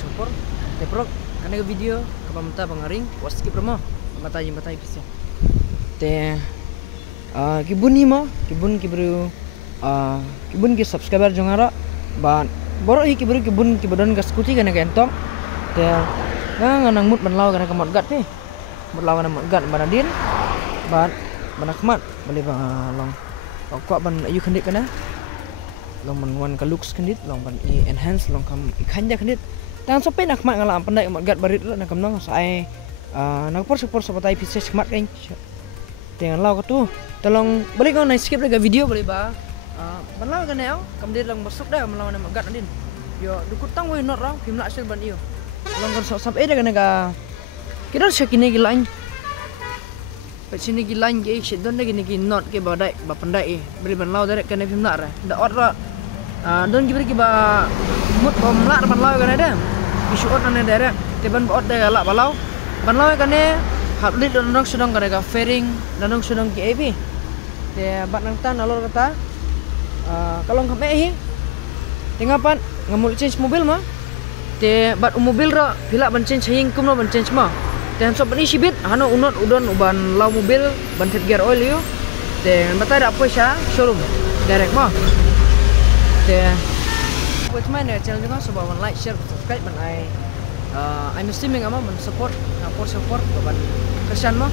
support. Teprok karena video kapamta bangaring was skip ramo batai pisah. Te kibun ni mo kibun kibru kibun ki subscriber jongara ban borok hi kibun kibudon gas kuti kana kentok. Te nang mut banlaw kana kamot gat ni. Mut law kana mot gat banadin ban banakmat bali bang long kok ban ayu khandit kana. Long man ka looks khandit long ban enhance long kam ikhanja khandit tang sope nak mat ngala pandai mat gat barit lo nak kamnong sai nak support sabatai pisah mat kan dengan lau tu tolong balik kau naik skip lagi video boleh ba banlaw kan ya kam dia lang masuk dah melawan mat gat andin yo dukut tang we not rang film nak sel ban iyo long kan sampai dah kan ga kira sekini gilain sini gilain ke shedon lagi ni not ke badai ba pandai beli banlaw direct kan film nak dah order don gibri kiba mut bomlar banlaw kan ada isu ot ane direct teban ot dah galak banlaw kan ne hablit don sedang kan ga fairing dan sedang ke ab te bat nang tan alor kata kalau ngam hi tingapan ngamul change mobil mah te bat mobil ra pila ban change hing kumno ban change mah dan sob ni sibit hano unot udon uban law mobil ban tet gear oil yo te batai da poisa showroom direct mah te buat mana channel juga sebab like share subscribe ban ai I'm streaming ama ban support ban kersan mah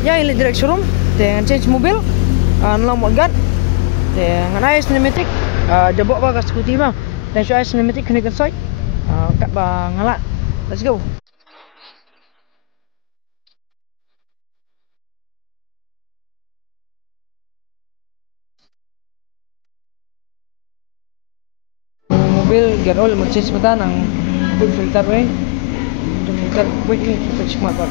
ya ini direct showroom te change mobil law mogat te nganai cinematic jabok ba gas kuti mah dan show cinematic kena site kat ba ngala let's go. Mobil gear oil mau change mata nang full filter we filter quick ni kita smart pak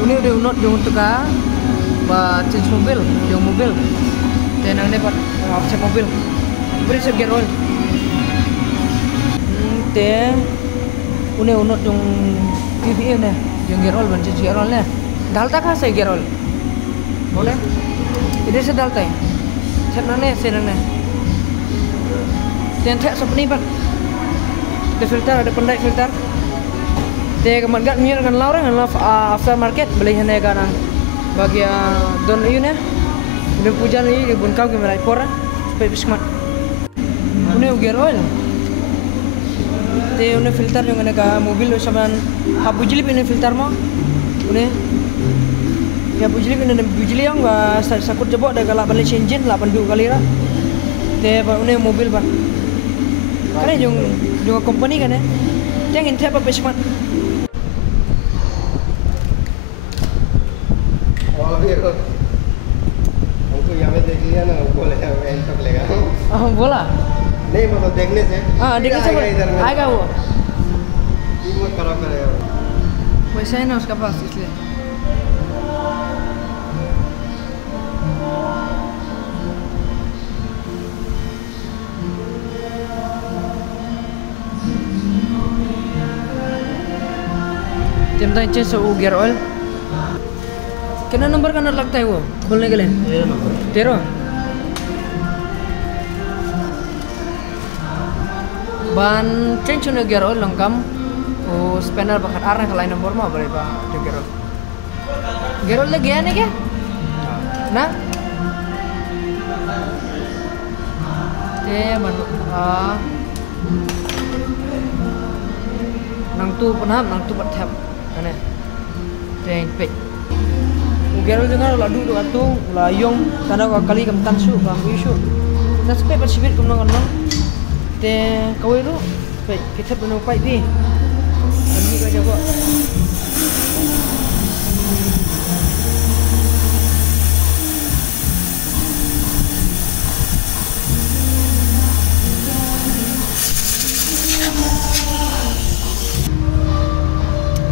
ini udah unot jong teka ba change mobil dan nang dapat offset mobil beri set gear oil te une unot jong PPE ne jong gear oil ban change gear oil ne dalta kah saya gear oil boleh ini sedalta set nane senane dan tak seperti pak ada filter ada pendek filter te kamat gat mir kan law kan after market beli hane kan bagian don ieu ne udah pujan ni bun kau kamera pora supaya bismat une gear oil te une filter yang ada mobil saban habujili ini filter mo une ya bujili ini bujili yang ba sakut jebok dah galak balik engine 82 kali ra te ba une mobil ba kare jong company kan jangan tap apa smart हमको यहाँ में देख लिया ना बोले एंड तक लेगा बोला नहीं मतलब देखने से देखने से आएगा वो कीमत खराब करेगा वैसा है ना उसका पास इसलिए जब तक चेंज हो gear oil कितना नंबर का नट लगता है वो खोलने के लिए 13 ban change होने gear oil लंकम वो स्पेनर बखत आरना कलाई नंबर में बड़े बा gear oil लग गया नहीं क्या ना ban nang tu penam nang tu bat tap kan te pek gear oil dengar ladu tu atu layong tanda kali kam tansu kam isu tas pe bersibit kum nang te kau itu pe kita punya pai di ani ka jago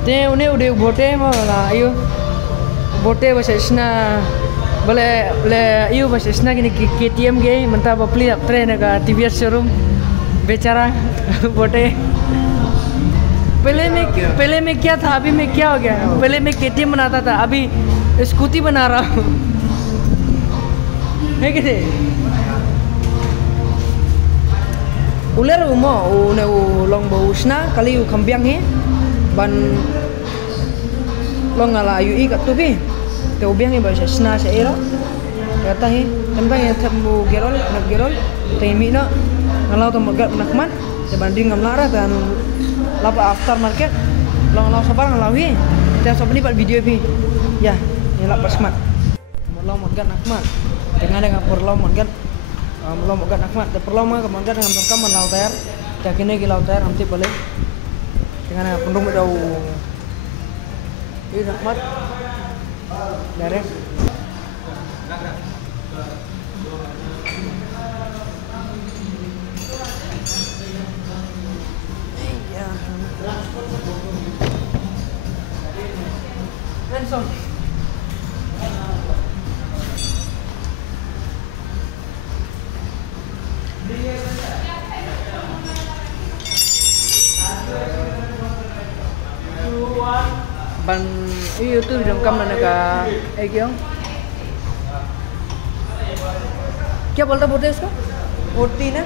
te une udah bote mah lah ayo bote bahasa isna boleh iu bahasa isna gini KTM gay mentah beli train aga TVS showroom becara bote पहले में क्या था अभी में क्या हो गया पहले में KTM बनाता था अभी स्कूटी बना रहा हूँ है कि नहीं ular umo une long bau usna kali u kambiang he ban long ngala ayu I kat tu bi te ubiang he ba sna se ero kata he tentang yang tembu gerol nak gerol te mi na ngalau to magat nakman te banding ngamlara dan lapa after market long lau sabar ngalau he te sobni pat video bi ya ni lap pasmat long magat nakman dengan ngapur long magat lo một gạt nakmat te perlo ma kemudian dengan tongkam man lauter te kini ki lauter nanti balik dengan pendung dau ini nakmat dari Benson ban iyo tu dalam kamar naga kyong क्या बोलता बोलते इसको ओटी ना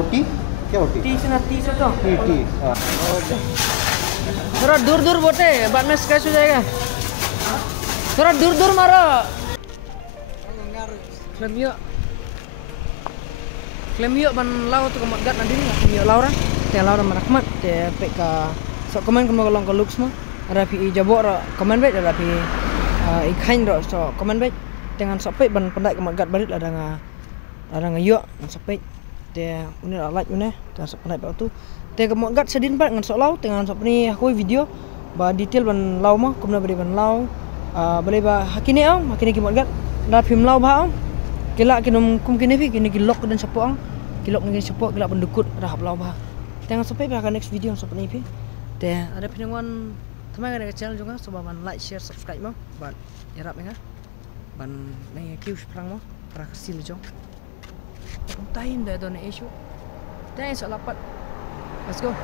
ओटी क्या ओटी 30 ना 30 तो टी थोड़ा दूर दूर बोलते बाद में स्क्रैच हो जाएगा थोड़ा दूर दूर मारो Klem yuk ban lau tu kemat gat nanti ni yuk lau ran te lau ran manakmat te peka so komen kamu kalau ke looks mah ada pi jabok ra komen bet ada pi ikhain ro so komen bet dengan sopet ban pendai kemat gat barit ada nga yuk sopet te uni like une te so pendai ba tu te kemat gat sedin pat ngan so lau dengan so ni aku video ba detail ban lau mah kumna beri ban lau boleh ba hakini hakini kemat gat da phim lau ba kila kinum kum kini fi kini kilok dan sepong kilok ngin sepok kila pendukut rahap lau bah tengok sampai pada next video seperti ini teh ada penyanguan teman kan channel juga coba ban like share subscribe mau ban yarap ya ban nang kiu perang mau para kesil jong tahin dah dona issue teh so lapat let's go